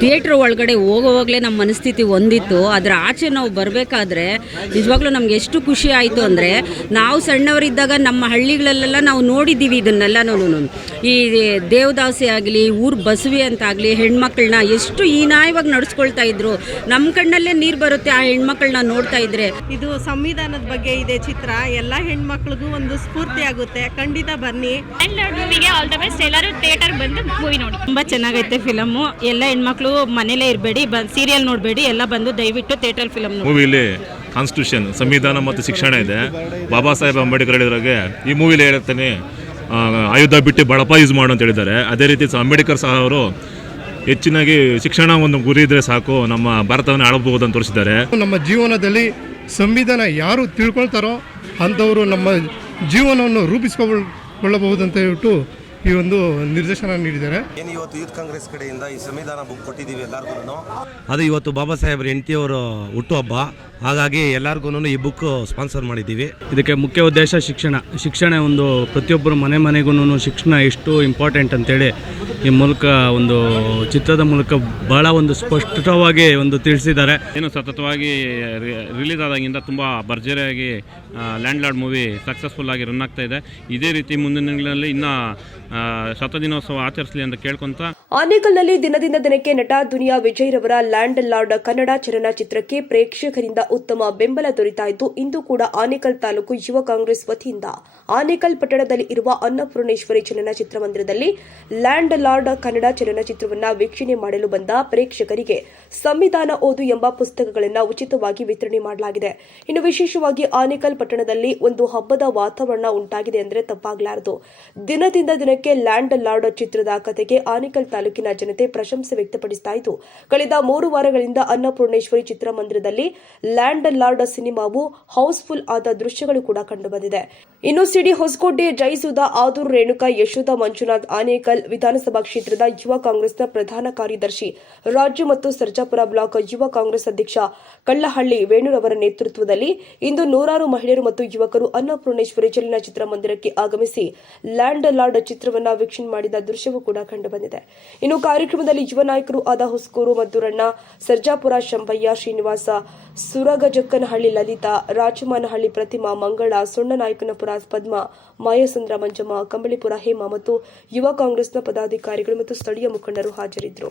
Theatre ಒಳಗಡೆ ಹೋಗೋವಾಗಲೇ ನಮ್ಮ ಮನಸ್ಥಿತಿ ಒಂದಿತ್ತು. ಅದರ ಆಚೆ ನಾವು ಬರಬೇಕಾದ್ರೆ ನಿಜವಾಗ್ಲೂ ನಮ್ಗೆ ಎಷ್ಟು ಖುಷಿ ಆಯಿತು ಅಂದರೆ ನಾವು ಸಣ್ಣವರಿದ್ದಾಗ ನಮ್ಮ ಹಳ್ಳಿಗಳಲ್ಲೆಲ್ಲ ನಾವು ನೋಡಿದ್ದೀವಿ ಇದನ್ನೆಲ್ಲನೂ ಈ ದೇವದಾಸಿ ಆಗಲಿ ಊರು ಬಸವಿ ಅಂತಾಗಲಿ ಹೆಣ್ಮಕ್ಳನ್ನ ಎಷ್ಟು ಹೀನಾಯವಾಗಿ ನಡ್ಸ್ಕೊಳ್ತಾ ಇದ್ರು. ನಮ್ಮ ಕಣ್ಣಲ್ಲೇ ನೀರು ಬರುತ್ತೆ ಆ ಹೆಣ್ಮಕ್ಳನ್ನ ನೋಡ್ತಾ ಇದ್ರೆ. ಇದು ಸಂವಿಧಾನದ ಬಗ್ಗೆ ಇದೆ ಚಿತ್ರ. ಎಲ್ಲ ಹೆಣ್ಮಕ್ಳಿಗೂ ಒಂದು ಸ್ಫೂರ್ತಿ ಆಗುತ್ತೆ. ಖಂಡಿತ ಬನ್ನಿ. ಆ್ಯಂಡ್ ಮೂವಿಗೆ ಆಲ್ ದ ಬೆಸ್ಟ್ ಎಲ್ಲರೂ ಥಿಯೇಟರ್ ಬಂದು ಮೂವಿ ನೋಡಿ. ತುಂಬ ಚೆನ್ನಾಗೈತೆ ಫಿಲಮು ಎಲ್ಲ ಹೆಣ್ಮಕ್ಳು ಮನೇಲೇ ಇರಬೇಡಿ ಬ ಸೀರಿಯಲ್ ನೋಡಬೇಡಿ ಎಲ್ಲ ಬಂದು ದಯವಿಟ್ಟು ಥಿಯೇಟರ್ ಫಿಲಮ್ ನೋಡಿ ಮೂವಿಲಿ ಕಾನ್ಸ್ಟಿಟ್ಯೂಷನ್ ಸಂವಿಧಾನ ಮತ್ತು ಶಿಕ್ಷಣ ಇದೆ. ಬಾಬಾ ಸಾಹೇಬ್ ಅಂಬೇಡ್ಕರ್ ಹೇಳಿದ್ರಾಗೆ ಈ ಮೂವಿಲಿ ಹೇಳ್ತಾನೆ ಆಯುಧ ಬಿಟ್ಟು ಬಳಪ ಯೂಸ್ ಮಾಡು ಅಂತ ಹೇಳಿದ್ದಾರೆ. ಅದೇ ರೀತಿ ಅಂಬೇಡ್ಕರ್ ಸಹ ಅವರು ಹೆಚ್ಚಿನಾಗಿ ಶಿಕ್ಷಣ ಒಂದು ಗುರಿ ಇದ್ರೆ ಸಾಕು ನಮ್ಮ ಭಾರತವನ್ನು ಆಳಬಹುದು ಅಂತ ತೋರಿಸಿದ್ದಾರೆ. ನಮ್ಮ ಜೀವನದಲ್ಲಿ ಸಂವಿಧಾನ ಯಾರು ತಿಳ್ಕೊಳ್ತಾರೋ ಅಂಥವರು ನಮ್ಮ ಜೀವನವನ್ನು ರೂಪಿಸ್ಕೊಳ್ಳಬಹುದು ಅಂತ ಹೇಳ್ಬಿಟ್ಟು ಈ ಒಂದು ನಿರ್ದೇಶನ ನೀಡಿದ್ದಾರೆ. ಏನು ಇವತ್ತು ಯೂತ್ ಕಾಂಗ್ರೆಸ್ ಕಡೆಯಿಂದ ಈ ಸಂವಿಧಾನ ಬುಕ್ ಕೊಟ್ಟಿದ್ದೀವಿ ಎಲ್ಲರಿಗೂ ಅದು ಇವತ್ತು ಬಾಬಾ ಸಾಹೇಬ್ರ ಹೆಂಡತಿಯವರು ಹುಟ್ಟುಹಬ್ಬ ಹಾಗಾಗಿ ಎಲ್ಲರಿಗೂ ಈ ಬುಕ್ ಸ್ಪಾನ್ಸರ್ ಮಾಡಿದ್ದೀವಿ. ಇದಕ್ಕೆ ಮುಖ್ಯ ಉದ್ದೇಶ ಶಿಕ್ಷಣ. ಶಿಕ್ಷಣ ಒಂದು ಪ್ರತಿಯೊಬ್ಬರು ಮನೆ ಮನೆಗೂ ಶಿಕ್ಷಣ ಎಷ್ಟು ಇಂಪಾರ್ಟೆಂಟ್ ಅಂತೇಳಿ ಈ ಮೂಲಕ ಒಂದು ಚಿತ್ರದ ಮೂಲಕ ಬಹಳ ಒಂದು ಸ್ಪಷ್ಟವಾಗಿ ಒಂದು ತಿಳಿಸಿದ್ದಾರೆ. ಏನು ಸತತವಾಗಿ ರಿಲೀಸ್ ಆದಾಗಿಂದ ತುಂಬ ಭರ್ಜರಿಯಾಗಿ ಲ್ಯಾಂಡ್ ಲಾರ್ಡ್ ಮೂವಿ ಸಕ್ಸಸ್ಫುಲ್ ಆಗಿ ರನ್ ಆಗ್ತಾ ಇದೆ. ಇದೇ ರೀತಿ ಮುಂದಿನ ದಿನಗಳಲ್ಲಿ ಇನ್ನೂ ಶತದಿನೋತ್ಸವ ಆಚರಿಸಲಿ ಅಂತ ಕೇಳ್ಕೊತ ಆನೇಕಲ್ನಲ್ಲಿ ದಿನದಿಂದ ದಿನಕ್ಕೆ ನಟ ದುನಿಯಾ ವಿಜಯ್ ರವರ ಲ್ಯಾಂಡ್ ಲಾರ್ಡ್ ಕನ್ನಡ ಚಲನಚಿತ್ರಕ್ಕೆ ಪ್ರೇಕ್ಷಕರಿಂದ ಉತ್ತಮ ಬೆಂಬಲ ದೊರೆತಾಯಿತು. ಇಂದು ಕೂಡ ಆನೇಕಲ್ ತಾಲೂಕು ಯುವ ಕಾಂಗ್ರೆಸ್ ವತಿಯಿಂದ ಆನೇಕಲ್ ಪಟ್ಟಣದಲ್ಲಿ ಇರುವ ಅನ್ನಪೂರ್ಣೇಶ್ವರಿ ಚಲನಚಿತ್ರಮಂದಿರದಲ್ಲಿ ಲ್ಯಾಂಡ್ ಲಾರ್ಡ್ ಕನ್ನಡ ಚಲನಚಿತ್ರವನ್ನ ವೀಕ್ಷಣೆ ಮಾಡಲು ಬಂದ ಪ್ರೇಕ್ಷಕರಿಗೆ ಸಂವಿಧಾನ ಓದು ಎಂಬ ಪುಸ್ತಕಗಳನ್ನು ಉಚಿತವಾಗಿ ವಿತರಣೆ ಮಾಡಲಾಗಿದೆ. ಇನ್ನು ವಿಶೇಷವಾಗಿ ಆನೇಕಲ್ ಪಟ್ಟಣದಲ್ಲಿ ಒಂದು ಹಬ್ಬದ ವಾತಾವರಣ ಉಂಟಾಗಿದೆ ಅಂದರೆ ತಪ್ಪಾಗಲಾರದು. ದಿನದಿಂದ ದಿನಕ್ಕೆ ಲ್ಯಾಂಡ್ ಲಾರ್ಡ್ ಚಿತ್ರದ ಕಥೆಗೆ ಆನೇಕಲ್ ತಾಲೂಕಿನ ಜನತೆ ಪ್ರಶಂಸೆ ವ್ಯಕ್ತಪಡಿಸ್ತಾ ಇದ್ದು ಕಳೆದ ಮೂರು ವಾರಗಳಿಂದ ಅನ್ನಪೂರ್ಣೇಶ್ವರಿ ಚಿತ್ರಮಂದಿರದಲ್ಲಿ ಲ್ಯಾಂಡ್ ಲಾರ್ಡ್ ಸಿನಿಮಾವು ಹೌಸ್ಫುಲ್ ಆದ ದೃಶ್ಯಗಳು ಕೂಡ ಕಂಡುಬಂದಿದೆ. ಇನ್ನು ಸಿಡಿ ಹೊಸಕೋಟೆ ಜಯಸುಧಾ ಆದೂರು ರೇಣುಕಾ, ಯಶೋಧ ಮಂಜುನಾಥ್, ಆನೇಕಲ್ ವಿಧಾನಸಭಾ ಕ್ಷೇತ್ರದ ಯುವ ಕಾಂಗ್ರೆಸ್ನ ಪ್ರಧಾನ ಕಾರ್ಯದರ್ಶಿ, ರಾಜ್ಯ ಮತ್ತು ಸರ್ಜಾಪುರ ಬ್ಲಾಕ್ ಯುವ ಕಾಂಗ್ರೆಸ್ ಅಧ್ಯಕ್ಷ ಕಳ್ಳಹಳ್ಳಿ ವೇಣುರವರ ನೇತೃತ್ವದಲ್ಲಿ ಇಂದು ನೂರಾರು ಮಹಿಳೆಯರು ಮತ್ತು ಯುವಕರು ಅನ್ನಪೂರ್ಣೇಶ್ವರಿ ಚಲನಚಿತ್ರ ಮಂದಿರಕ್ಕೆ ಆಗಮಿಸಿ ಲ್ಯಾಂಡ್ ಲಾರ್ಡ್ ಚಿತ್ರವನ್ನು ವೀಕ್ಷಣೆ ಮಾಡಿದ ದೃಶ್ಯವೂ ಕೂಡ ಕಂಡುಬಂದಿದೆ. ಇನ್ನು ಕಾರ್ಯಕ್ರಮದಲ್ಲಿ ಯುವ ನಾಯಕರು ಆದ ಹುಸ್ಕೂರು ಮದ್ದೂರಣ್ಣ, ಸರ್ಜಾಪುರ ಶಂಭಯ್ಯ, ಶ್ರೀನಿವಾಸ, ಸುರಗಜಕ್ಕನಹಳ್ಳಿ ಲಲಿತಾ, ರಾಜಮಾನಹಳ್ಳಿ ಪ್ರತಿಮಾ, ಮಂಗಳ ಸೊಣ್ಣನಾಯಕನಪುರ ಪದ್ಮ, ಮಾಯಸಂದ್ರ, ಮಂಜಮ್ಮ, ಕಂಬಳಿಪುರ ಹೇಮ ಮತ್ತು ಯುವ ಕಾಂಗ್ರೆಸ್ನ ಪದಾಧಿಕಾರಿಗಳು ಮತ್ತು ಸ್ಥಳೀಯ ಮುಖಂಡರು ಹಾಜರಿದ್ದರು.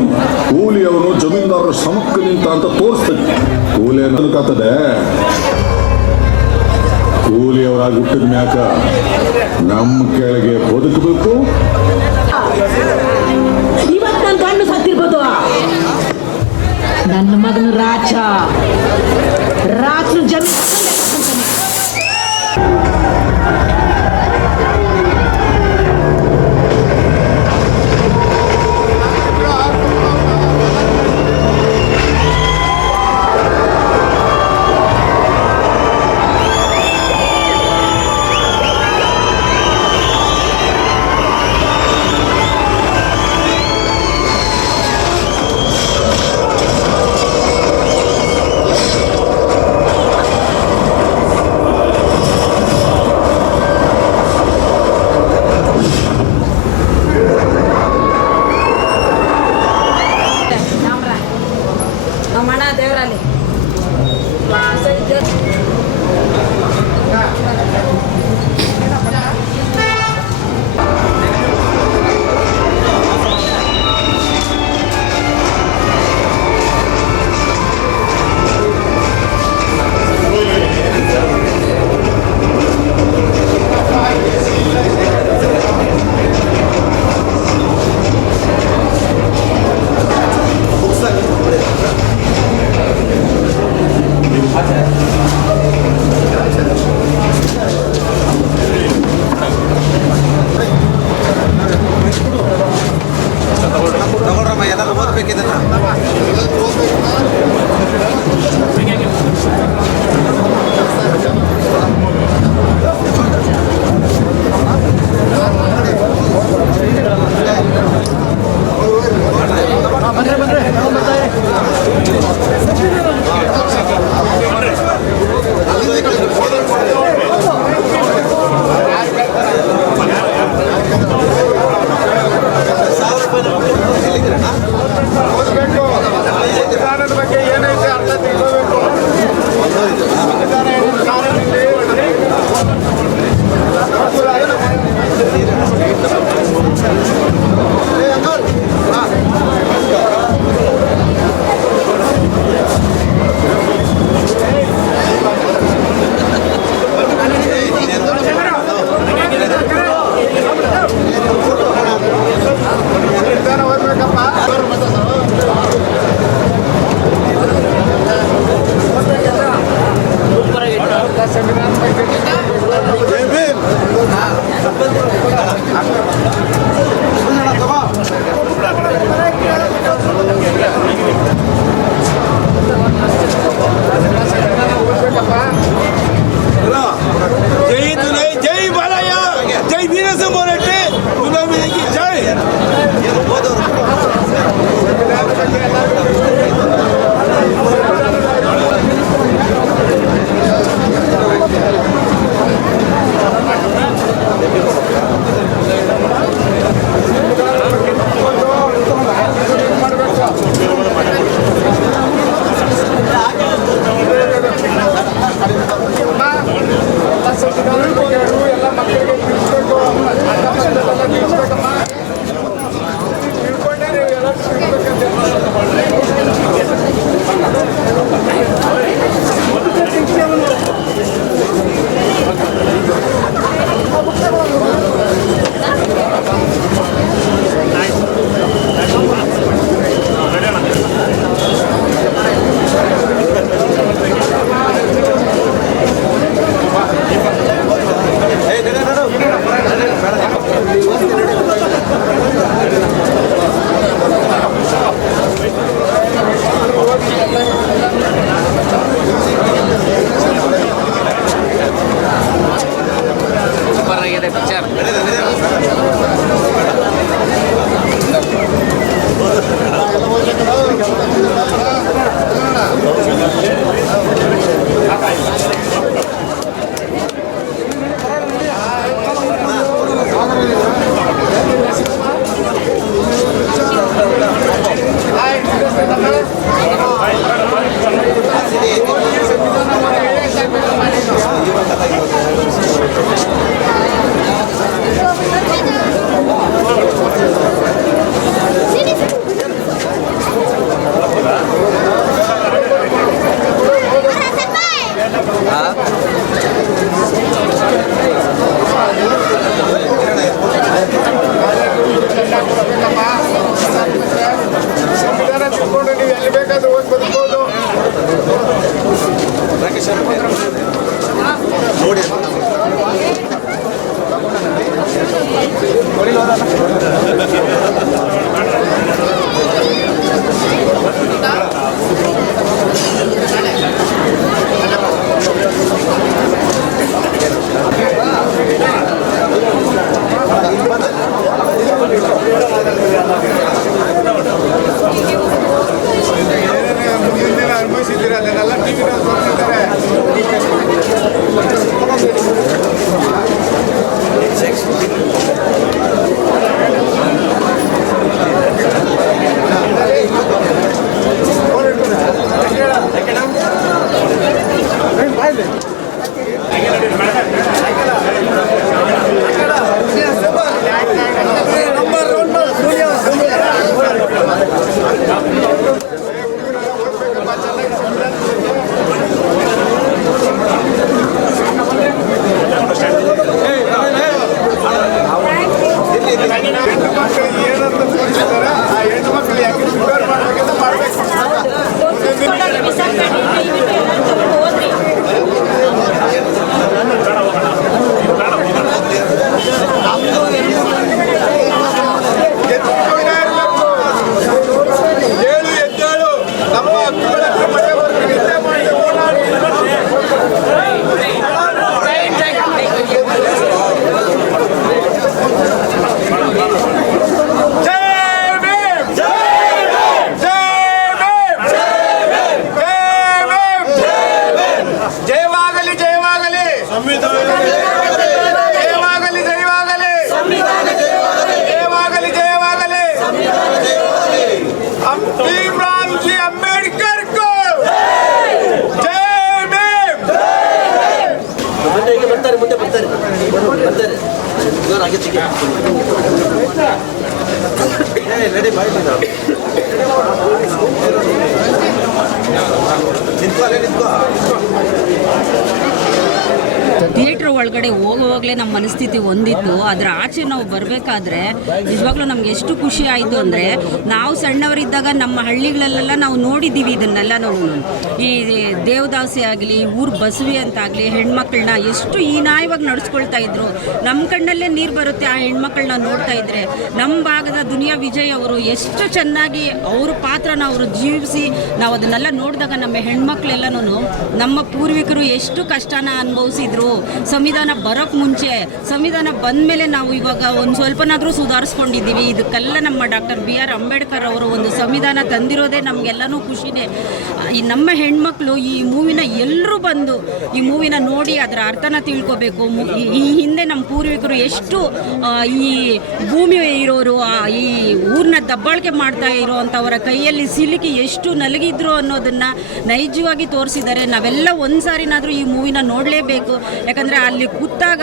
ಎಕರೆ ಕೂಲಿ ಕೂಲಿಯವನು ಜಮೀನ್ದಾರರ ಸಮಕ್ಕೆ ನಿಂತ ಅಂತ ತೋರಿಸ್ತದೆ. ಕೂಲಿ ಅನ್ನೋದಕ್ಕಾಗ್ತದೆ ಕೂಲಿಯವರಾಗಿ ಹುಟ್ಟಿದ ಮ್ಯಾಕ ನಮ್ಮ ಕೆಳಗೆ ಬದುಕಬೇಕು. ನನ್ನ ಮಗನ ರಾಜ. ರಾಜ ಜಮೀನು 이건 알겠지? 네, very mild. 진짜 내린다. ಥಿಯೇಟ್ರ್ ಒಳಗಡೆ ಹೋಗುವಾಗಲೇ ನಮ್ಮ ಮನಸ್ಥಿತಿ ಒಂದಿತ್ತು. ಅದರ ಆಚೆ ನಾವು ಬರಬೇಕಾದ್ರೆ ನಿಜವಾಗ್ಲೂ ನಮ್ಗೆ ಎಷ್ಟು ಖುಷಿ ಆಯಿತು ಅಂದರೆ ನಾವು ಸಣ್ಣವರಿದ್ದಾಗ ನಮ್ಮ ಹಳ್ಳಿಗಳಲ್ಲೆಲ್ಲ ನಾವು ನೋಡಿದ್ದೀವಿ ಇದನ್ನೆಲ್ಲ ನಾವು ಈ ದೇವದಾಸಿ ಆಗಲಿ, ಊರು ಬಸವಿ ಅಂತಾಗಲಿ, ಹೆಣ್ಮಕ್ಳನ್ನ ಎಷ್ಟು ಹೀನಾಯವಾಗಿ ನಡೆಸ್ಕೊಳ್ತಾ ಇದ್ರು. ನಮ್ಮ ಕಣ್ಣಲ್ಲೇ ನೀರು ಬರುತ್ತೆ ಆ ಹೆಣ್ಮಕ್ಳನ್ನ ನೋಡ್ತಾ ಇದ್ರೆ. ನಮ್ಮ ಭಾಗದ ದುನಿಯಾ ವಿಜಯ್ ಅವರು ಎಷ್ಟು ಚೆನ್ನಾಗಿ ಅವ್ರ ಪಾತ್ರನ ಅವರು ಜೀವಿಸಿ ನಾವು ಅದನ್ನೆಲ್ಲ ನೋಡಿದಾಗ ನಮ್ಮ ಹೆಣ್ಮಕ್ಳೆಲ್ಲನೂ ನಮ್ಮ ಪೂರ್ವಿಕರು ಎಷ್ಟು ಕಷ್ಟನ ಅನುಭವಿಸಿದ್ರು. ಸಂವಿಧಾನ ಬರೋಕ್ಕೆ ಮುಂಚೆ, ಸಂವಿಧಾನ ಬಂದ ಮೇಲೆ ನಾವು ಇವಾಗ ಒಂದು ಸ್ವಲ್ಪನಾದರೂ ಸುಧಾರಿಸ್ಕೊಂಡಿದ್ದೀವಿ. ಇದಕ್ಕೆಲ್ಲ ನಮ್ಮ ಡಾಕ್ಟರ್ ಬಿ ಆರ್ ಅಂಬೇಡ್ಕರ್ ಅವರು ಒಂದು ಸಂವಿಧಾನ ತಂದಿರೋದೇ ನಮಗೆಲ್ಲನೂ ಖುಷಿನೇ. ಈ ನಮ್ಮ ಹೆಣ್ಮಕ್ಳು ಈ ಮೂವಿನ ಎಲ್ಲರೂ ಬಂದು ಈ ಮೂವಿನ ನೋಡಿ ಅದರ ಅರ್ಥನ ತಿಳ್ಕೊಬೇಕು. ಈ- ಹಿಂದೆ ನಮ್ಮ ಪೂರ್ವಿಕರು ಎಷ್ಟು ಈ ಭೂಮಿ ಇರೋರು ಈ ಊರನ್ನ ದಬ್ಬಾಳಿಕೆ ಮಾಡ್ತಾ ಇರೋವಂಥವರ ಕೈಯಲ್ಲಿ ಸಿಲುಕಿ ಎಷ್ಟು ನಲಗಿದ್ರು ಅನ್ನೋದನ್ನು ನೈಜವಾಗಿ ತೋರಿಸಿದ್ದಾರೆ ನಾವೆಲ್ಲ ಒಂದು ಸಾರಿನಾದರೂ ಈ ಮೂವಿನ ನೋಡಲೇಬೇಕು. ಯಾಕಂದರೆ ಅಲ್ಲಿ ಕೂತಾಗ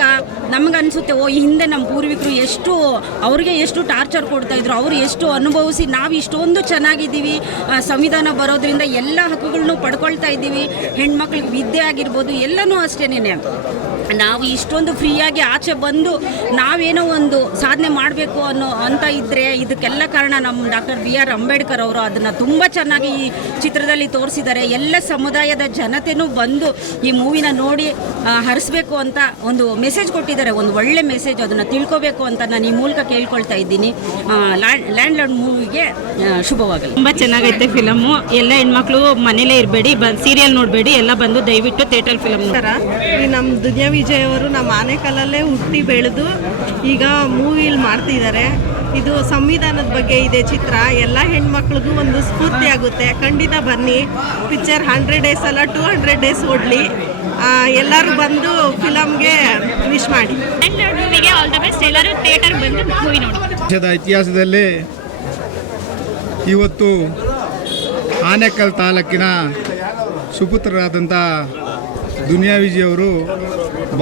ನಮಗನ್ಸುತ್ತೆ, ಓ ಹಿಂದೆ ನಮ್ಮ ಪೂರ್ವಿಕರು ಎಷ್ಟು, ಅವ್ರಿಗೆ ಎಷ್ಟು ಟಾರ್ಚರ್ ಕೊಡ್ತಾಯಿದ್ರು ಅವರು ಎಷ್ಟು ಅನುಭವಿಸಿ ನಾವು ಇಷ್ಟೊಂದು ಚೆನ್ನಾಗಿದ್ದೀವಿ ಸಂವಿಧಾನ ಬರೋದ್ರಿಂದ ಎಲ್ಲ ಹಕ್ಕುಗಳನ್ನು ಪಡ್ಕೊಳ್ತಾ ಇದ್ದೀವಿ. ಹೆಣ್ಮಕ್ಳಿಗೆ ವಿದ್ಯೆ ಆಗಿರ್ಬೋದು ಎಲ್ಲನೂ ಅಷ್ಟೇನೆ ನಾವು ಇಷ್ಟೊಂದು ಫ್ರೀಯಾಗಿ ಆಚೆ ಬಂದು ನಾವೇನೋ ಒಂದು ಸಾಧನೆ ಮಾಡಬೇಕು ಅನ್ನೋ ಅಂತ ಇದ್ದರೆ ಇದಕ್ಕೆಲ್ಲ ಕಾರಣ ನಮ್ಮ ಡಾಕ್ಟರ್ ಬಿ ಆರ್ ಅಂಬೇಡ್ಕರ್ ಅವರು. ಅದನ್ನು ತುಂಬ ಚೆನ್ನಾಗಿ ಈ ಚಿತ್ರದಲ್ಲಿ ತೋರಿಸಿದ್ದಾರೆ. ಎಲ್ಲ ಸಮುದಾಯದ ಜನತೆನೂ ಬಂದು ಈ ಮೂವಿನ ನೋಡಿ ಹರಿಸ್ಬೇಕು ಅಂತ ಒಂದು ಮೆಸೇಜ್ ಕೊಟ್ಟಿದ್ದಾರೆ. ಒಂದು ಒಳ್ಳೆ ಮೆಸೇಜ್ ಅದನ್ನು ತಿಳ್ಕೊಬೇಕು ಅಂತ ನಾನು ಈ ಮೂಲಕ ಕೇಳ್ಕೊಳ್ತಾ ಇದ್ದೀನಿ. ಲ್ಯಾಂಡ್ ಲ್ಯಾಂಡ್ ಲಾರ್ಡ್ ಮೂವಿಗೆ ಶುಭವಾಗಲಿ. ತುಂಬ ಚೆನ್ನಾಗೈತೆ ಫಿಲಮು ಎಲ್ಲ ಹೆಣ್ಮಕ್ಳು ಮನೇಲೇ ಇರಬೇಡಿ ಬ ಸೀರಿಯಲ್ ನೋಡಬೇಡಿ ಎಲ್ಲ ಬಂದು ದಯವಿಟ್ಟು ಥಿಯೇಟರ್ ಫಿಲಮ್ ನೋಡಿ ಈ ನಮ್ಮ ದುನಿಯಾ ವಿಜಯ್ ಅವರು ನಮ್ಮ ಆನೆಕಲ್ಲಲ್ಲೇ ಹುಟ್ಟಿ ಬೆಳೆದು ಈಗ ಮೂವಿಲಿ ಮಾಡ್ತಿದ್ದಾರೆ. ಇದು ಸಂವಿಧಾನದ ಬಗ್ಗೆ ಇದೆ ಚಿತ್ರ. ಎಲ್ಲ ಹೆಣ್ಮಕ್ಳಿಗೂ ಒಂದು ಸ್ಫೂರ್ತಿ ಆಗುತ್ತೆ. ಖಂಡಿತ ಬನ್ನಿ. ಪಿಕ್ಚರ್ ಹಂಡ್ರೆಡ್ ಡೇಸ್ ಅಲ್ಲ ಟೂ ಹಂಡ್ರೆಡ್ ಡೇಸ್ ಓಡಲಿ. ಎಲ್ಲರೂ ಬಂದು ಫಿಲಮ್ಗೆ ವಿಶ್ ಮಾಡಿ. ಆಲ್ ದ ಬೆಸ್ಟ್ ಎಲ್ಲರೂ ಥಿಯೇಟರ್ ಬಂದು ಮೂವಿ ನೋಡಿ. ದೇಶದ ಇತಿಹಾಸದಲ್ಲಿ ಇವತ್ತು ಆನೇಕಲ್ ತಾಲೂಕಿನ ಸುಪುತ್ರರಾದಂಥ ದುನಿಯಾ ವಿಜಯ್ ಅವರು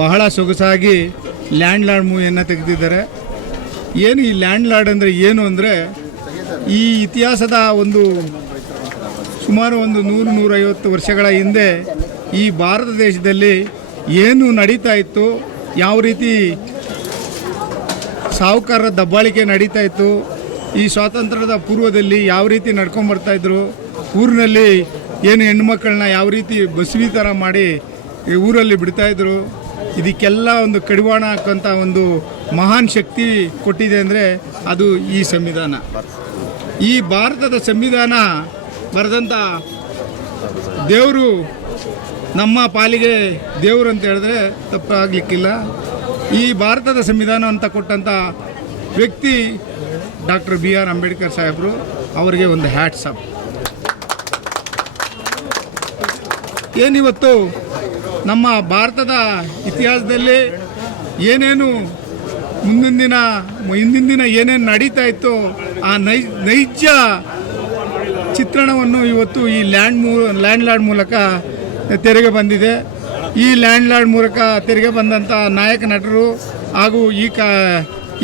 ಬಹಳ ಸೊಗಸಾಗಿ ಲ್ಯಾಂಡ್ ಲಾರ್ಡ್ ಮೂವಿಯನ್ನು ತೆಗೆದಿದ್ದಾರೆ. ಏನು ಈ ಲ್ಯಾಂಡ್ ಲಾರ್ಡ್ ಅಂದರೆ ಏನು ಅಂದರೆ ಈ ಇತಿಹಾಸದ ಒಂದು ಸುಮಾರು ಒಂದು ನೂರು ನೂರೈವತ್ತು ವರ್ಷಗಳ ಹಿಂದೆ ಈ ಭಾರತ ದೇಶದಲ್ಲಿ ಏನು ನಡೀತಾ ಇತ್ತು, ಯಾವ ರೀತಿ ಸಾಹುಕಾರರ ದಬ್ಬಾಳಿಕೆ ನಡೀತಾ ಇತ್ತು, ಈ ಸ್ವಾತಂತ್ರ್ಯದ ಪೂರ್ವದಲ್ಲಿ ಯಾವ ರೀತಿ ನಡ್ಕೊಂಬರ್ತಾಯಿದ್ರು ಊರಿನಲ್ಲಿ ಏನು ಹೆಣ್ಮಕ್ಳನ್ನ ಯಾವ ರೀತಿ ಬಸವಿ ಥರ ಮಾಡಿ ಈ ಊರಲ್ಲಿ ಬಿಡ್ತಾ ಇದ್ರು ಇದಕ್ಕೆಲ್ಲ ಒಂದು ಕಡಿವಾಣ ಹಾಕುವಂಥ ಒಂದು ಮಹಾನ್ ಶಕ್ತಿ ಕೊಟ್ಟಿದೆ ಅಂದರೆ ಅದು ಈ ಸಂವಿಧಾನ. ಈ ಭಾರತದ ಸಂವಿಧಾನ ಬರೆದಂಥ ದೇವರು ನಮ್ಮ ಪಾಲಿಗೆ ದೇವರು ಅಂತ ಹೇಳಿದ್ರೆ ತಪ್ಪಾಗಲಿಕ್ಕಿಲ್ಲ. ಈ ಭಾರತದ ಸಂವಿಧಾನ ಅಂತ ಕೊಟ್ಟಂಥ ವ್ಯಕ್ತಿ ಡಾಕ್ಟರ್ ಬಿ ಆರ್ ಅಂಬೇಡ್ಕರ್ ಸಾಹೇಬರು ಅವರಿಗೆ ಒಂದು ಹ್ಯಾಟ್ಸಪ್ ಏನಿವತ್ತು ನಮ್ಮ ಭಾರತದ ಇತಿಹಾಸದಲ್ಲಿ ಏನೇನು ಮುಂದಿನ ದಿನ ಹಿಂದಿನ ದಿನ ಏನೇನು ನಡೀತಾ ಇತ್ತು ಆ ನೈಜ ಚಿತ್ರಣವನ್ನು ಇವತ್ತು ಈ ಲ್ಯಾಂಡ್ ಮೂ ಲ್ಯಾಂಡ್ ಲಾರ್ಡ್ ಮೂಲಕ ತೆರೆಗೆ ಬಂದಿದೆ. ಈ ಲ್ಯಾಂಡ್ ಲಾರ್ಡ್ ಮೂಲಕ ತೆರೆಗೆ ಬಂದಂಥ ನಾಯಕ ನಟರು ಹಾಗೂ ಈ ಕ,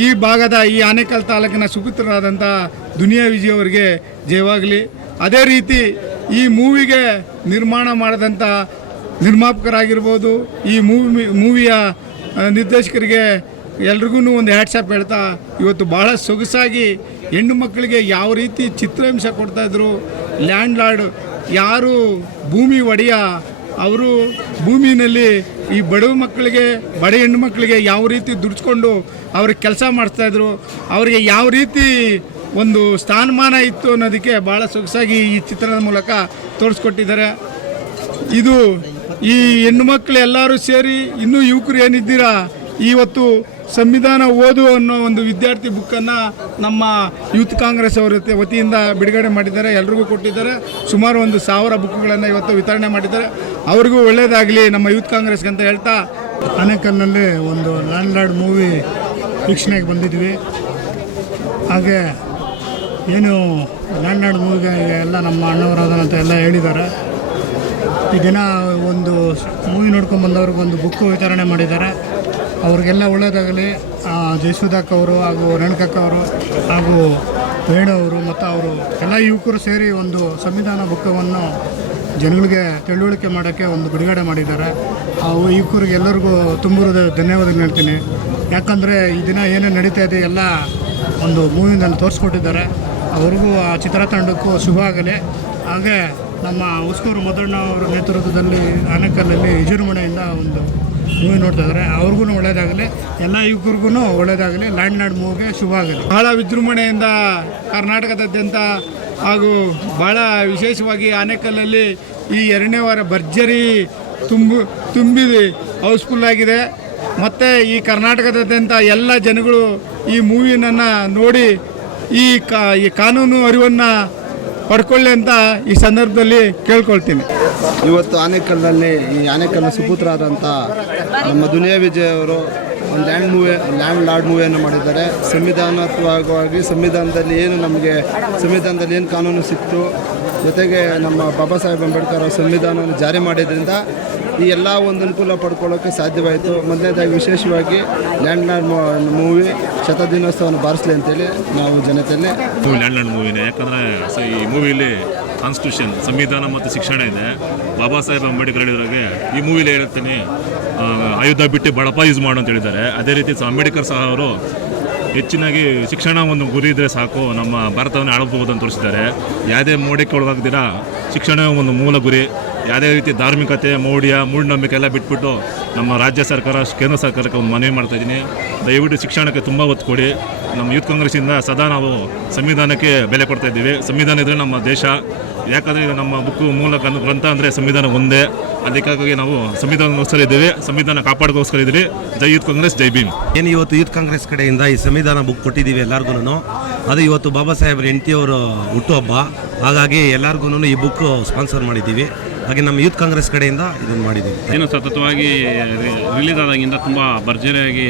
ಈ ಭಾಗದ ಈ ಆನೇಕಲ್ ತಾಲೂಕಿನ ಸುಪುತ್ರರಾದಂಥ ದುನಿಯಾ ವಿಜಯ್ ಅವರಿಗೆ ಜಯವಾಗಲಿ. ಅದೇ ರೀತಿ ಈ ಮೂವಿಗೆ ನಿರ್ಮಾಣ ಮಾಡಿದಂಥ ನಿರ್ಮಾಪಕರಾಗಿರ್ಬೋದು, ಈ ಮೂವಿ, ಮೂವಿಯ ನಿರ್ದೇಶಕರಿಗೆ ಎಲ್ರಿಗೂ ಒಂದು ಹ್ಯಾಟ್ಸಪ್ ಹೇಳ್ತಾ, ಇವತ್ತು ಭಾಳ ಸೊಗಸಾಗಿ ಹೆಣ್ಣು ಮಕ್ಕಳಿಗೆ ಯಾವ ರೀತಿ ಚಿತ್ರಹಿಂಸ ಕೊಡ್ತಾಯಿದ್ರು ಲ್ಯಾಂಡ್ ಲಾರ್ಡ್ ಯಾರು ಭೂಮಿ ಒಡೆಯ, ಅವರು ಭೂಮಿನಲ್ಲಿ ಈ ಬಡವ ಮಕ್ಕಳಿಗೆ, ಬಡ ಹೆಣ್ಣು ಮಕ್ಕಳಿಗೆ ಯಾವ ರೀತಿ ದುಡಿಸ್ಕೊಂಡು ಅವ್ರಿಗೆ ಕೆಲಸ ಮಾಡಿಸ್ತಾಯಿದ್ರು ಅವರಿಗೆ ಯಾವ ರೀತಿ ಒಂದು ಸ್ಥಾನಮಾನ ಇತ್ತು ಅನ್ನೋದಕ್ಕೆ ಭಾಳ ಸೊಗಸಾಗಿ ಈ ಚಿತ್ರದ ಮೂಲಕ ತೋರಿಸ್ಕೊಟ್ಟಿದ್ದಾರೆ. ಇದು ಈ ಹೆಣ್ಣು ಮಕ್ಕಳು ಎಲ್ಲರೂ ಸೇರಿ ಇನ್ನೂ ಯುವಕರು ಏನಿದ್ದೀರಾ? ಇವತ್ತು ಸಂವಿಧಾನ ಓದು ಅನ್ನೋ ಒಂದು ವಿದ್ಯಾರ್ಥಿ ಬುಕ್ಕನ್ನು ನಮ್ಮ ಯೂತ್ ಕಾಂಗ್ರೆಸ್ ಅವರ ವತಿಯಿಂದ ಬಿಡುಗಡೆ ಮಾಡಿದ್ದಾರೆ. ಎಲ್ರಿಗೂ ಕೊಟ್ಟಿದ್ದಾರೆ. ಸುಮಾರು ಒಂದು ಸಾವಿರ ಬುಕ್ಗಳನ್ನು ಇವತ್ತು ವಿತರಣೆ ಮಾಡಿದ್ದಾರೆ. ಅವ್ರಿಗೂ ಒಳ್ಳೆಯದಾಗಲಿ ನಮ್ಮ ಯೂತ್ ಕಾಂಗ್ರೆಸ್ಗೆ ಅಂತ ಹೇಳ್ತಾ. ಅನೇಕಲ್ನಲ್ಲಿ ಒಂದು ಲ್ಯಾಂಡ್ ಲಾರ್ಡ್ ಮೂವಿ ವೀಕ್ಷಣೆಗೆ ಬಂದಿದ್ವಿ. ಹಾಗೆ ಏನು ಲ್ಯಾಂಡ್ ಲಾರ್ಡ್ ಮೂವಿಗೆ ಎಲ್ಲ ನಮ್ಮ ಅಣ್ಣವರಾದಂತ ಎಲ್ಲ ಹೇಳಿದ್ದಾರೆ. ಈ ದಿನ ಒಂದು ಮೂವಿ ನೋಡ್ಕೊಂಡು ಬಂದವ್ರಿಗೆ ಒಂದು ಬುಕ್ಕು ವಿತರಣೆ ಮಾಡಿದ್ದಾರೆ. ಅವ್ರಿಗೆಲ್ಲ ಒಳ್ಳೆಯದಾಗಲಿ ಜಯಸುಧಾಕ್ ಅವರು ಹಾಗೂ ರೇಣುಕಕ್ಕ ಅವರು ಹಾಗೂ ವೇಣು ಅವರು ಮತ್ತು ಅವರು ಎಲ್ಲ ಯುವಕರು ಸೇರಿ ಒಂದು ಸಂವಿಧಾನ ಬುಕ್ಕವನ್ನು ಜನಗಳಿಗೆ ತಿಳುವಳಿಕೆ ಮಾಡೋಕ್ಕೆ ಒಂದು ಬಿಡುಗಡೆ ಮಾಡಿದ್ದಾರೆ. ಆ ಯುವಕರಿಗೆ ಎಲ್ಲರಿಗೂ ತುಂಬ ಧನ್ಯವಾದಗಳು ಹೇಳ್ತೀನಿ. ಯಾಕಂದರೆ ಈ ದಿನ ಏನೇನು ನಡೀತಾ ಇದೆ ಎಲ್ಲ ಒಂದು ಮೂವಿನಲ್ಲಿ ತೋರಿಸ್ಕೊಟ್ಟಿದ್ದಾರೆ. ಅವ್ರಿಗೂ ಆ ಚಿತ್ರತಂಡಕ್ಕೂ ಶುಭ ಆಗಲಿ. ಹಾಗೆ ನಮ್ಮ ಉಸ್ಕೂರು ಮದಣ್ಣ ಅವರ ನೇತೃತ್ವದಲ್ಲಿ ಆನೆಕಲ್ಲಲ್ಲಿ ವಿಜೃಂಭಣೆಯಿಂದ ಒಂದು ಮೂವಿ ನೋಡ್ತಾ ಇದ್ದಾರೆ ಅವ್ರಿಗೂ ಒಳ್ಳೇದಾಗಲಿ, ಎಲ್ಲ ಯುವಕರಿಗೂ ಒಳ್ಳೇದಾಗಲಿ ಲ್ಯಾಂಡ್ ನಾಡ್ ಮೂವಿಗೆ ಶುಭ ಆಗಲಿ. ಬಹಳ ವಿಜೃಂಭಣೆಯಿಂದ ಕರ್ನಾಟಕದಾದ್ಯಂತ ಹಾಗೂ ಭಾಳ ವಿಶೇಷವಾಗಿ ಆನೆಕಲ್ಲಲ್ಲಿ ಈ ಎರಡನೇ ವಾರ ಭರ್ಜರಿ ತುಂಬು, ತುಂಬಿದೆ, ಹೌಸ್ಫುಲ್ ಆಗಿದೆ. ಮತ್ತು ಈ ಕರ್ನಾಟಕದಾದ್ಯಂತ ಎಲ್ಲ ಜನಗಳು ಈ ಮೂವಿನನ್ನು ನೋಡಿ ಈ ಕಾ, ಈ ಕಾನೂನು ಅರಿವನ್ನು ಪಡ್ಕೊಳ್ಳಿ ಅಂತ ಈ ಸಂದರ್ಭದಲ್ಲಿ ಕೇಳ್ಕೊಳ್ತೀನಿ. ಇವತ್ತು ಆನೇಕಲ್ನಲ್ಲಿ ಈ ಆನೇಕಲ್ನ ಸುಪುತ್ರರಾದಂಥ ನಮ್ಮ ದುನಿಯಾ ವಿಜಯ್ ಅವರು ಒಂದು ಲ್ಯಾಂಡ್ ಮೂವಿ, ಲ್ಯಾಂಡ್ ಲಾರ್ಡ್ ಮೂವಿಯನ್ನು ಮಾಡಿದ್ದಾರೆ. ಸಂವಿಧಾನಾತ್ಮಕವಾಗಿ ಸಂವಿಧಾನದಲ್ಲಿ ಏನು ನಮಗೆ, ಸಂವಿಧಾನದಲ್ಲಿ ಏನು ಕಾನೂನು ಸಿಕ್ತು, ಜೊತೆಗೆ ನಮ್ಮ ಬಾಬಾ ಸಾಹೇಬ್ ಅಂಬೇಡ್ಕರ್ ಸಂವಿಧಾನವನ್ನು ಜಾರಿ ಮಾಡಿದ್ರಿಂದ ಈ ಎಲ್ಲ ಒಂದು ಅನುಕೂಲ ಪಡ್ಕೊಳ್ಳೋಕ್ಕೆ ಸಾಧ್ಯವಾಯಿತು. ಮೊದಲನೇದಾಗಿ ವಿಶೇಷವಾಗಿ ಲ್ಯಾಂಡ್ ಲಾರ್ಡ್ ಮೂವಿ ಶತದಿನೋತ್ಸವವನ್ನು ಬಾರಿಸಲಿ ಅಂತೇಳಿ ನಾವು ಜನತೆಯಲ್ಲಿ ಲ್ಯಾಂಡ್ ಲ್ಯಾಂಡ್ ಮೂವಿನೇ ಯಾಕಂದರೆ ಈ ಮೂವಿಲಿ ಕಾನ್ಸ್ಟಿಟ್ಯೂಷನ್ ಸಂವಿಧಾನ ಮತ್ತು ಶಿಕ್ಷಣ ಇದೆ. ಬಾಬಾ ಸಾಹೇಬ್ ಅಂಬೇಡ್ಕರ್ ಹೇಳಿದ್ರಾಗೆ ಈ ಮೂವಿಲಿ ಹೇಳ್ತೀನಿ ಆಯುಧ ಬಿಟ್ಟು ಬಡಪ ಯೂಸ್ ಮಾಡು ಅಂತ ಹೇಳಿದ್ದಾರೆ. ಅದೇ ರೀತಿ ಅಂಬೇಡ್ಕರ್ ಸಹ ಅವರು ಹೆಚ್ಚಿನಾಗಿ ಶಿಕ್ಷಣ ಒಂದು ಗುರಿ ಇದ್ದರೆ ಸಾಕು, ನಮ್ಮ ಭಾರತವನ್ನು ಆಳಬಹುದು ಅಂತ ತೋರಿಸಿದ್ದಾರೆ. ಯಾವುದೇ ಮೋಡಕ್ಕೆ ಒಳಗಾಗ್ದಿರ ಶಿಕ್ಷಣ ಒಂದು ಮೂಲ ಗುರಿ. ಯಾವುದೇ ರೀತಿ ಧಾರ್ಮಿಕತೆ, ಮೌಢ್ಯ, ಮೂಢನಂಬಿಕೆ ಎಲ್ಲ ಬಿಟ್ಬಿಟ್ಟು ನಮ್ಮ ರಾಜ್ಯ ಸರ್ಕಾರ, ಕೇಂದ್ರ ಸರ್ಕಾರಕ್ಕೆ ಒಂದು ಮನವಿ ಮಾಡ್ತಾ ಇದ್ದೀನಿ. ದಯವಿಟ್ಟು ಶಿಕ್ಷಣಕ್ಕೆ ತುಂಬ ಒತ್ತು ಕೊಡಿ. ನಮ್ಮ ಯೂತ್ ಕಾಂಗ್ರೆಸ್ಸಿಂದ ಸದಾ ನಾವು ಸಂವಿಧಾನಕ್ಕೆ ಬೆಲೆ ಕೊಡ್ತಾ ಇದ್ದೀವಿ. ಸಂವಿಧಾನ ಇದ್ದರೆ ನಮ್ಮ ದೇಶ. ಯಾಕಂದರೆ ಇದು ನಮ್ಮ ಬುಕ್ಕು ಮೂಲ ಗ್ರಂಥ- ಅಂದರೆ ಸಂವಿಧಾನ ಒಂದೇ. ಅದಕ್ಕಾಗಿ ನಾವು ಸಂವಿಧಾನಗೋಸ್ಕರ ಇದ್ದೀವಿ. ಸಂವಿಧಾನ ಕಾಪಾಡೋಕ್ಕೋಸ್ಕರ ಇದ್ದೀವಿ. ಜೈ ಯೂತ್ ಕಾಂಗ್ರೆಸ್, ಜೈ ಭೀಮ್. ಏನು ಇವತ್ತು ಯೂತ್ ಕಾಂಗ್ರೆಸ್ ಕಡೆಯಿಂದ ಈ ಸಂವಿಧಾನ ಬುಕ್ ಕೊಟ್ಟಿದ್ದೀವಿ ಎಲ್ಲರಿಗೂ ಅದು ಇವತ್ತು ಬಾಬಾ ಸಾಹೇಬ್ರ ಹೆಂಡತಿಯವರು ಹುಟ್ಟುಹಬ್ಬ. ಹಾಗಾಗಿ ಎಲ್ಲರಿಗೂ ಈ ಬುಕ್ ಸ್ಪಾನ್ಸರ್ ಮಾಡಿದ್ದೀವಿ. ಹಾಗೆ ನಮ್ಮ ಯೂತ್ ಕಾಂಗ್ರೆಸ್ ಕಡೆಯಿಂದ ಇದನ್ನು ಮಾಡಿದ್ದೀವಿ. ಏನು ಸತತವಾಗಿ ರಿಲೀಸ್ ಆದಾಗಿಂದ ತುಂಬ ಭರ್ಜರಿಯಾಗಿ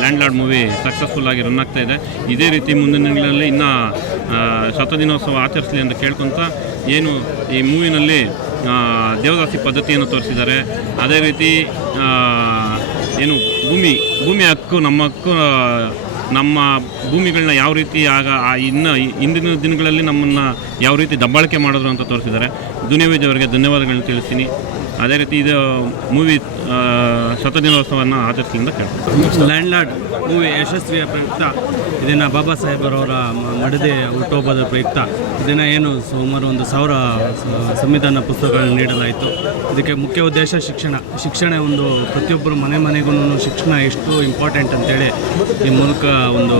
ಲ್ಯಾಂಡ್ ಲಾರ್ಡ್ ಮೂವಿ ಸಕ್ಸಸ್ಫುಲ್ ಆಗಿ ರನ್ ಆಗ್ತಾ ಇದೆ. ಇದೇ ರೀತಿ ಮುಂದಿನ ದಿನಗಳಲ್ಲಿ ಇನ್ನೂ ಶತದಿನೋತ್ಸವ ಆಚರಿಸಲಿ ಅಂತ ಕೇಳ್ಕೊತ ಏನು ಈ ಮೂವಿನಲ್ಲಿ ದೇವದಾಸಿ ಪದ್ಧತಿಯನ್ನು ತೋರಿಸಿದ್ದಾರೆ. ಅದೇ ರೀತಿ ಏನು ಭೂಮಿ ಭೂಮಿ ಹಕ್ಕು, ನಮ್ಮ ಹಕ್ಕು ನಮ್ಮ ಭೂಮಿಗಳನ್ನ ಯಾವ ರೀತಿ ಆಗ ಇನ್ನು ಇಂದಿನ ದಿನಗಳಲ್ಲಿ ನಮ್ಮನ್ನು ಯಾವ ರೀತಿ ದಬ್ಬಾಳಿಕೆ ಮಾಡಿದ್ರು ಅಂತ ತೋರಿಸಿದ್ದಾರೆ. ದುನಿಯಾವಿಜ್ ಅವರಿಗೆ ಧನ್ಯವಾದಗಳನ್ನು ತಿಳಿಸ್ತೀನಿ. ಅದೇ ರೀತಿ ಇದು ಮೂವಿ ಶತದಿನೋತ್ಸವವನ್ನು ಆಚರಿಸಲಿಂದ ಕೇಳ್ತೀನಿ. ಲ್ಯಾಂಡ್ ಲಾರ್ಡ್ ಮೂವಿ ಯಶಸ್ವಿಯ ಪ್ರಯುಕ್ತ. ಇದನ್ನು ಬಾಬಾ ಸಾಹೇಬರವರ ಮಡದೆ ಹುಟ್ಟೋಬದ ಪ್ರಯುಕ್ತ. ಇದನ್ನು ಏನು ಸುಮಾರು ಒಂದು ಸಾವಿರ ಸಂವಿಧಾನ ಪುಸ್ತಕಗಳನ್ನು ನೀಡಲಾಯಿತು. ಇದಕ್ಕೆ ಮುಖ್ಯ ಉದ್ದೇಶ ಶಿಕ್ಷಣ. ಶಿಕ್ಷಣ ಒಂದು ಪ್ರತಿಯೊಬ್ಬರು ಮನೆ ಮನೆಗೂ ಶಿಕ್ಷಣ ಎಷ್ಟು ಇಂಪಾರ್ಟೆಂಟ್ ಅಂತೇಳಿ ಈ ಮೂಲಕ ಒಂದು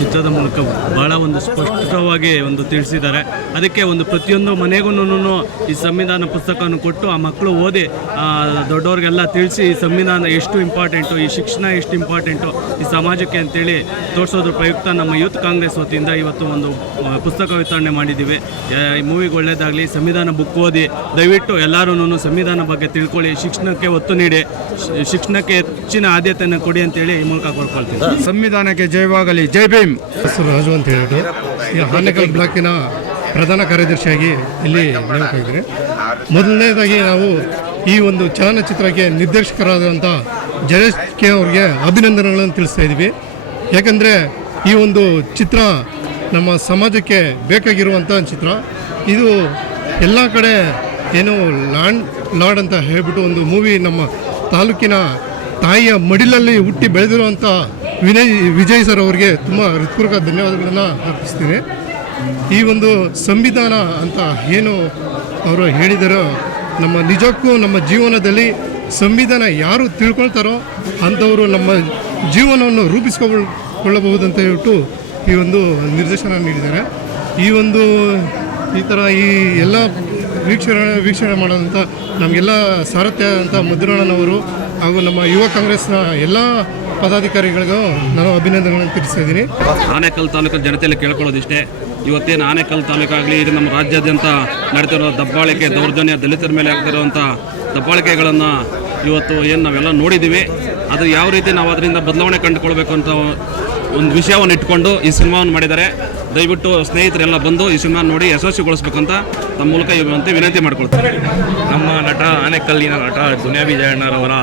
ಚಿತ್ರದ ಮೂಲಕ ಭಾಳ ಒಂದು ಸ್ಪಷ್ಟವಾಗಿ ಒಂದು ತಿಳಿಸಿದ್ದಾರೆ. ಅದಕ್ಕೆ ಒಂದು ಪ್ರತಿಯೊಂದು ಮನೆಗೂ ಈ ಸಂವಿಧಾನ ಪುಸ್ತಕವನ್ನು ಕೊಟ್ಟು ಆ ಮಕ್ಕಳು ಓದಿ ದೊಡ್ಡವ್ರಿಗೆಲ್ಲ ತಿಳಿಸಿ ಈ ಸಂವಿಧಾನ ಎಷ್ಟು ಇಂಪಾರ್ಟೆಂಟು ಈ ಶಿಕ್ಷಣ ಎಷ್ಟು ಇಂಪಾರ್ಟೆಂಟು ಈ ಸಮಾಜಕ್ಕೆ ಅಂತೇಳಿ ತೋರಿಸೋದ್ರ ಪ್ರಯುಕ್ತ ನಮ್ಮ ಯೂತ್ ಕಾಂಗ್ರೆಸ್ ವತಿಯಿಂದ ಇವತ್ತು ಒಂದು ಪುಸ್ತಕ ವಿತರಣೆ ಮಾಡಿದ್ದೀವಿ. ಯಾ- ಈ ಮೂವಿಗೆ ಒಳ್ಳೆಯದಾಗಲಿ ಸಂವಿಧಾನ ಬುಕ್ ಓದಿ ದಯವಿಟ್ಟು ಎಲ್ಲರೂ ಸಂವಿಧಾನ ಬಗ್ಗೆ ತಿಳ್ಕೊಳ್ಳಿ ಶಿಕ್ಷಣಕ್ಕೆ ಒತ್ತು ನೀಡಿ ಶಿಕ್ಷಣಕ್ಕೆ ಹೆಚ್ಚಿನ ಆದ್ಯತೆಯನ್ನು ಕೊಡಿ ಅಂತೇಳಿ ಈ ಮೂಲಕ ಕೊಡ್ಕೊಳ್ತೀವಿ ಸಂವಿಧಾನಕ್ಕೆ ಜಯವಾಗಲಿ. ಜೈ ಭೀಮ್! ಹೆಸರು ರಾಜು ಅಂತ ಹೇಳಿದ್ರು. ಈ ಹಾನಿಕಲ್ ಬ್ಲಾಕಿನ ಪ್ರಧಾನ ಕಾರ್ಯದರ್ಶಿಯಾಗಿ ಇಲ್ಲಿ ನೇಮಕ ಮೊದಲನೇದಾಗಿ ನಾವು ಈ ಒಂದು ಚಲನಚಿತ್ರಕ್ಕೆ ನಿರ್ದೇಶಕರಾದಂಥ ಜಯೇಶ್ ಕೆ ಅವ್ರಿಗೆ ಅಭಿನಂದನೆಗಳನ್ನು ತಿಳಿಸ್ತಾ ಇದ್ದೀವಿ. ಯಾಕಂದರೆ ಈ ಒಂದು ಚಿತ್ರ ನಮ್ಮ ಸಮಾಜಕ್ಕೆ ಬೇಕಾಗಿರುವಂಥ ಚಿತ್ರ. ಇದು ಎಲ್ಲ ಕಡೆ ಏನು ಲ್ಯಾಂಡ್ ಲಾರ್ಡ್ ಅಂತ ಹೇಳ್ಬಿಟ್ಟು ಒಂದು ಮೂವಿ ನಮ್ಮ ತಾಲೂಕಿನ ತಾಯಿಯ ಮಡಿಲಲ್ಲಿ ಹುಟ್ಟಿ ಬೆಳೆದಿರುವಂಥ ವಿನಯ್, ವಿಜಯ್ ಸರ್ ಅವರಿಗೆ ತುಂಬ ಹೃತ್ಪೂರ್ವಕ ಧನ್ಯವಾದಗಳನ್ನು ಅರ್ಪಿಸ್ತೀನಿ. ಈ ಒಂದು ಸಂವಿಧಾನ ಅಂತ ಏನು ಅವರು ಹೇಳಿದರೋ, ನಮ್ಮ ನಿಜಕ್ಕೂ ನಮ್ಮ ಜೀವನದಲ್ಲಿ ಸಂವಿಧಾನ ಯಾರು ತಿಳ್ಕೊಳ್ತಾರೋ ಅಂಥವರು ನಮ್ಮ ಜೀವನವನ್ನು ರೂಪಿಸ್ಕೊಳ್ಳಬಹುದು ಅಂತ ಹೇಳ್ಬಿಟ್ಟು ಈ ಒಂದು ನಿರ್ದೇಶನ ನೀಡಿದ್ದಾರೆ. ಈ ಒಂದು, ಈ ಥರ ಈ ಎಲ್ಲ ವೀಕ್ಷಣೆ ವೀಕ್ಷಣೆ ಮಾಡೋದಂಥ ನಮಗೆಲ್ಲ ಸಾರಥ್ಯ ಅಂತ ಮುದ್ರಣನವರು ಹಾಗೂ ನಮ್ಮ ಯುವ ಕಾಂಗ್ರೆಸ್ನ ಎಲ್ಲ ಪದಾಧಿಕಾರಿಗಳಿಗೂ ನಾನು ಅಭಿನಂದನೆಗಳನ್ನು ತಿಳಿಸಿದ್ದೀನಿ ಆನೇಕಲ್ ತಾಲೂಕಿನ ಜನತೆಯಲ್ಲಿ ಕೇಳ್ಕೊಳ್ಳೋದಿಷ್ಟೇ. ಇವತ್ತೇನು ಆನೇಕಲ್ ತಾಲೂಕಾಗಲಿ, ಇದು ನಮ್ಮ ರಾಜ್ಯಾದ್ಯಂತ ನಡೆದಿರೋ ದಬ್ಬಾಳಿಕೆ ದೌರ್ಜನ್ಯ ದಲಿತರ ಮೇಲೆ ಆಗ್ತಿರುವಂಥ ದಬ್ಬಾಳಿಕೆಗಳನ್ನು ಇವತ್ತು ಏನು ನಾವೆಲ್ಲ ನೋಡಿದ್ದೀವಿ ಅದು ಯಾವ ರೀತಿ ನಾವು ಅದರಿಂದ ಬದಲಾವಣೆ ಕಂಡುಕೊಳ್ಬೇಕು ಅಂತ ಒಂದು ವಿಷಯವನ್ನು ಇಟ್ಕೊಂಡು ಈ ಸಿನಿಮಾವನ್ನು ಮಾಡಿದ್ದಾರೆ. ದಯವಿಟ್ಟು ಸ್ನೇಹಿತರೆಲ್ಲ ಬಂದು ಈ ಸಿನಿಮಾ ನೋಡಿ ಯಶಸ್ವಿಗೊಳಿಸ್ಬೇಕಂತ ತಮ್ಮ ಮೂಲಕ ಇರುವಂತೆ ವಿನಂತಿ ಮಾಡ್ಕೊಳ್ತಾರೆ ನಮ್ಮ ನಟ ಆನೆಕಲ್ಲಿನ ನಟ ದುನಿಯಾ ವಿಜಯಣ್ಣರವರ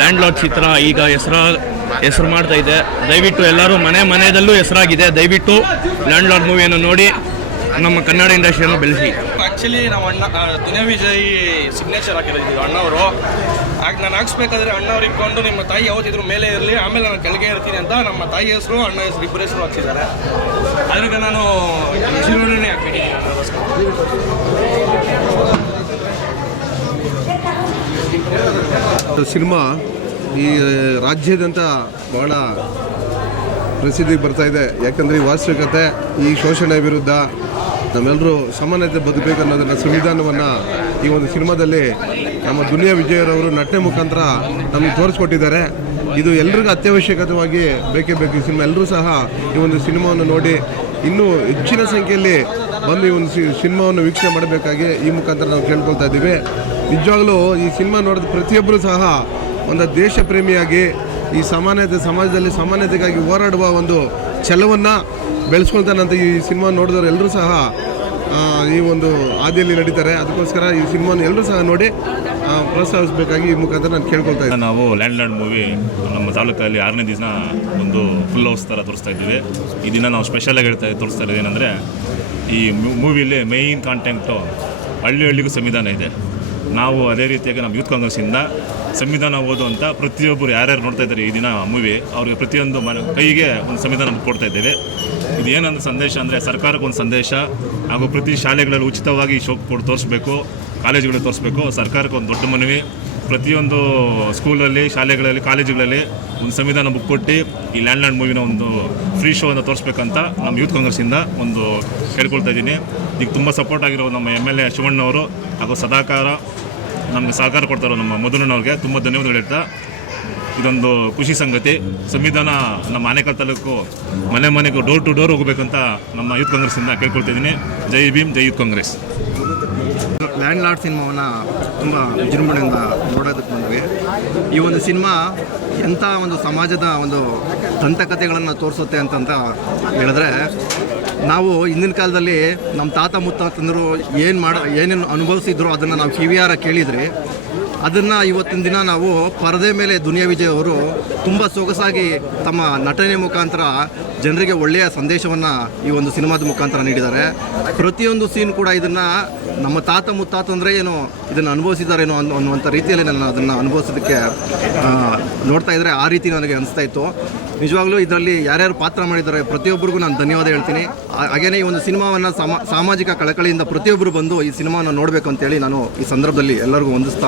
ಲ್ಯಾಂಡ್ ಲಾಡ್ ಚಿತ್ರ ಈಗ ಹೆಸರ, ಹೆಸರು ಮಾಡ್ತಾ ಇದೆ. ದಯವಿಟ್ಟು ಎಲ್ಲರೂ ಮನೆ ಮನೆಯಲ್ಲೂ ಹೆಸರಾಗಿದೆ. ದಯವಿಟ್ಟು ಲ್ಯಾಂಡ್ ಲಾಡ್ ಮೂವಿಯನ್ನು ನೋಡಿ. ನಮ್ಮ ಕನ್ನಡ ಇಂಡಸ್ಟ್ರಿಯನ್ನು ಬೆಳೆಸಿ. ಆ್ಯಕ್ಚುಲಿ ನಾವು ಅಣ್ಣ ದುನಿಯಾ ವಿಜಯ್ ಸಿಗ್ನೇಚರ್ ಹಾಕಿರೋದು ಅಣ್ಣವರು. ಆಗ ನಾನು ಹಾಕ್ಸ್ಬೇಕಾದ್ರೆ ಅಣ್ಣವ್ರು ಇಟ್ಕೊಂಡು ನಿಮ್ಮ ತಾಯಿ ಯಾವತ್ತಿದ್ರು ಮೇಲೆ ಇರಲಿ ಆಮೇಲೆ ನಾನು ಕೆಳಗೆ ಇರ್ತೀನಿ ಅಂತ ನಮ್ಮ ತಾಯಿ ಹೆಸರು ಅಣ್ಣ ಹೆಸರು ಇಬ್ಬರ ಹೆಸರು ಹಾಕ್ಸಿದ್ದಾರೆ. ಅದ್ರಿಗೆ ನಾನು ಹಾಕ್ಬಿಟ್ಟಿದ್ದೀನಿ ಸಿನಿಮಾ ಈ ರಾಜ್ಯದಂತ ಬಹಳ ಪ್ರಸಿದ್ಧಿಗೆ ಬರ್ತಾ ಇದೆ. ಯಾಕಂದರೆ ಈ ವಾಸ್ತವಿಕತೆ ಈ ಶೋಷಣೆ ವಿರುದ್ಧ ನಮ್ಮೆಲ್ಲರೂ ಸಮಾನತೆ ಬದುಕಬೇಕು ಅನ್ನೋದನ್ನ ಸಂವಿಧಾನವನ್ನು ಈ ಒಂದು ಸಿನಿಮಾದಲ್ಲಿ ನಮ್ಮ ದುನಿಯಾ ವಿಜಯರವರು ನಟನೆ ಮುಖಾಂತರ ನಮಗೆ ತೋರಿಸ್ಕೊಟ್ಟಿದ್ದಾರೆ. ಇದು ಎಲ್ರಿಗೂ ಅತ್ಯವಶ್ಯಕತವಾಗಿ ಬೇಕೇ ಬೇಕು. ಈ ಸಿನಿಮಾ ಎಲ್ಲರೂ ಸಹ ಈ ಒಂದು ಸಿನಿಮಾವನ್ನು ನೋಡಿ ಇನ್ನೂ ಹೆಚ್ಚಿನ ಸಂಖ್ಯೆಯಲ್ಲಿ ಬಂದು ಈ ಒಂದು ಸಿನಿಮಾವನ್ನು ವೀಕ್ಷಣೆ ಮಾಡಬೇಕಾಗಿ ಈ ಮುಖಾಂತರ ನಾವು ಕೇಳ್ಕೊಳ್ತಾ ಇದ್ದೀವಿ. ನಿಜವಾಗ್ಲೂ ಈ ಸಿನಿಮಾ ನೋಡಿದ ಪ್ರತಿಯೊಬ್ಬರೂ ಸಹ ಒಂದು ದೇಶ ಪ್ರೇಮಿಯಾಗಿ ಈ ಸಮಾನತೆ ಸಮಾಜದಲ್ಲಿ ಸಮಾನತೆಗಾಗಿ ಹೋರಾಡುವ ಒಂದು ಛಲವನ್ನು ಬೆಳೆಸ್ಕೊಳ್ತಾನಂತ ಈ ಸಿನಿಮಾ ನೋಡಿದವರು ಎಲ್ಲರೂ ಸಹ ಈ ಒಂದು ಹಾದಿಯಲ್ಲಿ ನಡೀತಾರೆ. ಅದಕ್ಕೋಸ್ಕರ ಈ ಸಿನಿಮಾನ ಎಲ್ಲರೂ ಸಹ ನೋಡಿ ಪ್ರೋತ್ಸಾಹಿಸಬೇಕಾಗಿ ಈ ಮುಖಾಂತರ ನಾನು ಕೇಳ್ಕೊಳ್ತಾ ಇದ್ದೀನಿ. ನಾವು ಲ್ಯಾಂಡ್ ಲ್ಯಾಂಡ್ ಮೂವಿ ನಮ್ಮ ತಾಲೂಕಲ್ಲಿ ಆರನೇ ದಿನ ಒಂದು ಫುಲ್ ಹೌಸ್ ಥರ ತೋರಿಸ್ತಾ ಇದ್ದೀವಿ. ಈ ದಿನ ನಾವು ಸ್ಪೆಷಲಾಗಿ ಹೇಳ್ತಾ ತೋರಿಸ್ತಾ ಇರೋದು ಏನಂದರೆ, ಈ ಮೂವಿಯಲ್ಲಿ ಮೇಯ್ನ್ ಕಾಂಟೆಂಟು ಹಳ್ಳಿ ಹಳ್ಳಿಗೂ ಸಂವಿಧಾನ ಇದೆ. ನಾವು ಅದೇ ರೀತಿಯಾಗಿ ನಮ್ಮ ಯೂತ್ ಕಾಂಗ್ರೆಸ್ಸಿಂದ ಸಂವಿಧಾನ ಓದು ಅಂತ ಪ್ರತಿಯೊಬ್ಬರು ಯಾರ್ಯಾರು ನೋಡ್ತಾ ಇದ್ದಾರೆ ಈ ದಿನ ಮೂವಿ ಅವ್ರಿಗೆ ಪ್ರತಿಯೊಂದು ಮನ ಕೈಗೆ ಒಂದು ಸಂವಿಧಾನ ಕೊಡ್ತಾ ಇದ್ದೇವೆ. ಇದು ಏನೊಂದು ಸಂದೇಶ ಅಂದರೆ ಸರ್ಕಾರಕ್ಕೆ ಒಂದು ಸಂದೇಶ, ಹಾಗೂ ಪ್ರತಿ ಶಾಲೆಗಳಲ್ಲಿ ಉಚಿತವಾಗಿ ಶೋ ಕೊಟ್ಟು ತೋರಿಸ್ಬೇಕು ಕಾಲೇಜುಗಳಲ್ಲಿ ತೋರಿಸ್ಬೇಕು. ಸರ್ಕಾರಕ್ಕೆ ಒಂದು ದೊಡ್ಡ ಮನವಿ. ಪ್ರತಿಯೊಂದು ಸ್ಕೂಲಲ್ಲಿ ಶಾಲೆಗಳಲ್ಲಿ, ಕಾಲೇಜುಗಳಲ್ಲಿ ಒಂದು ಸಂವಿಧಾನ ಬುಕ್ ಕೊಟ್ಟು ಈ ಲ್ಯಾಂಡ್ ಲ್ಯಾಂಡ್ ಮೂವಿನ ಒಂದು ಫ್ರೀ ಶೋ ಅನ್ನು ತೋರಿಸ್ಬೇಕಂತ ನಮ್ಮ ಯೂತ್ ಕಾಂಗ್ರೆಸ್ಸಿಂದ ಒಂದು ಕೇಳ್ಕೊಳ್ತಾ ಇದ್ದೀನಿ. ಈಗ ತುಂಬ ಸಪೋರ್ಟ್ ಆಗಿರೋ ನಮ್ಮ ಎಂ ಎಲ್ ಎ ಶಿವಣ್ಣವರು ಹಾಗೂ ಸದಾಕಾರ ನಮಗೆ ಸಹಕಾರ ಕೊಡ್ತಾರೋ ನಮ್ಮ ಮಧುರಣ್ಣವ್ರಿಗೆ ತುಂಬ ಧನ್ಯವಾದಗಳು ಹೇಳ್ತಾ. ಇದೊಂದು ಖುಷಿ ಸಂಗತಿ. ಸಂವಿಧಾನ ನಮ್ಮ ಆನೇಕಲ್ ತಾಲೂಕು ಮನೆ ಮನೆಗೂ ಡೋರ್ ಟು ಡೋರ್ ಹೋಗಬೇಕಂತ ನಮ್ಮ ಯೂತ್ ಕಾಂಗ್ರೆಸ್ಸಿಂದ ಕೇಳ್ಕೊಳ್ತಿದ್ದೀನಿ ಜೈ ಭೀಮ್, ಜೈ ಯೂತ್ ಕಾಂಗ್ರೆಸ್. ಲ್ಯಾಂಡ್ ಲಾರ್ಡ್ ಸಿನಿಮಾವನ್ನು ತುಂಬ ವಿಜೃಂಭಣೆಯಿಂದ ನೋಡೋದಕ್ಕೆ ಬಂದ್ವಿ. ಈ ಒಂದು ಸಿನಿಮಾ ಎಂಥ ಒಂದು ಸಮಾಜದ ಒಂದು ದಂತಕಥೆಗಳನ್ನು ತೋರಿಸುತ್ತೆ ಅಂತಂತ ಹೇಳಿದ್ರೆ, ನಾವು ಹಿಂದಿನ ಕಾಲದಲ್ಲಿ ನಮ್ಮ ತಾತ ಮುತ್ತಾತಂದರು ಏನು ಮಾಡ, ಏನೇನು ಅನುಭವಿಸಿದ್ರು ಅದನ್ನು ನಾವು ಕಿವಿಯಾರ ಕೇಳಿದ್ರಿ. ಅದನ್ನು ಇವತ್ತಿನ ದಿನ ನಾವು ಪರದೆ ಮೇಲೆ ದುನಿಯಾ ವಿಜಯ್ ಅವರು ತುಂಬ ಸೊಗಸಾಗಿ ತಮ್ಮ ನಟನೆ ಮುಖಾಂತರ ಜನರಿಗೆ ಒಳ್ಳೆಯ ಸಂದೇಶವನ್ನು ಈ ಒಂದು ಸಿನಿಮಾದ ಮುಖಾಂತರ ನೀಡಿದ್ದಾರೆ. ಪ್ರತಿಯೊಂದು ಸೀನ್ ಕೂಡ ಇದನ್ನು ನಮ್ಮ ತಾತ ಮುತ್ತಾತಂದ್ರೆ ಏನು ಇದನ್ನು ಅನುಭವಿಸಿದಾರೇನೋ ಅನ್ನೋ ಅನ್ನುವಂಥ ರೀತಿಯಲ್ಲಿ ನಾನು ಅದನ್ನು ಅನುಭವಿಸೋದಕ್ಕೆ ನೋಡ್ತಾ ಇದ್ದರೆ ಆ ರೀತಿ ನನಗೆ ಅನಿಸ್ತಾ ಇತ್ತು. ನಿಜವಾಗ್ಲೂ ಇದರಲ್ಲಿ ಯಾರ್ಯಾರು ಪಾತ್ರ ಮಾಡಿದ್ದಾರೆ ಪ್ರತಿಯೊಬ್ಬರಿಗೂ ನಾನು ಧನ್ಯವಾದ ಹೇಳ್ತೀನಿ. ಹಾಗೇನೇ ಈ ಒಂದು ಸಿನಿಮಾವನ್ನು ಸಮ ಸಾಮಾಜಿಕ ಕಳಕಳಿಯಿಂದ ಪ್ರತಿಯೊಬ್ಬರು ಬಂದು ಈ ಸಿನಿಮಾವನ್ನು ನೋಡಬೇಕು ಅಂತೇಳಿ ನಾನು ಈ ಸಂದರ್ಭದಲ್ಲಿ ಎಲ್ಲರಿಗೂ ವಂದಿಸ್ತಾ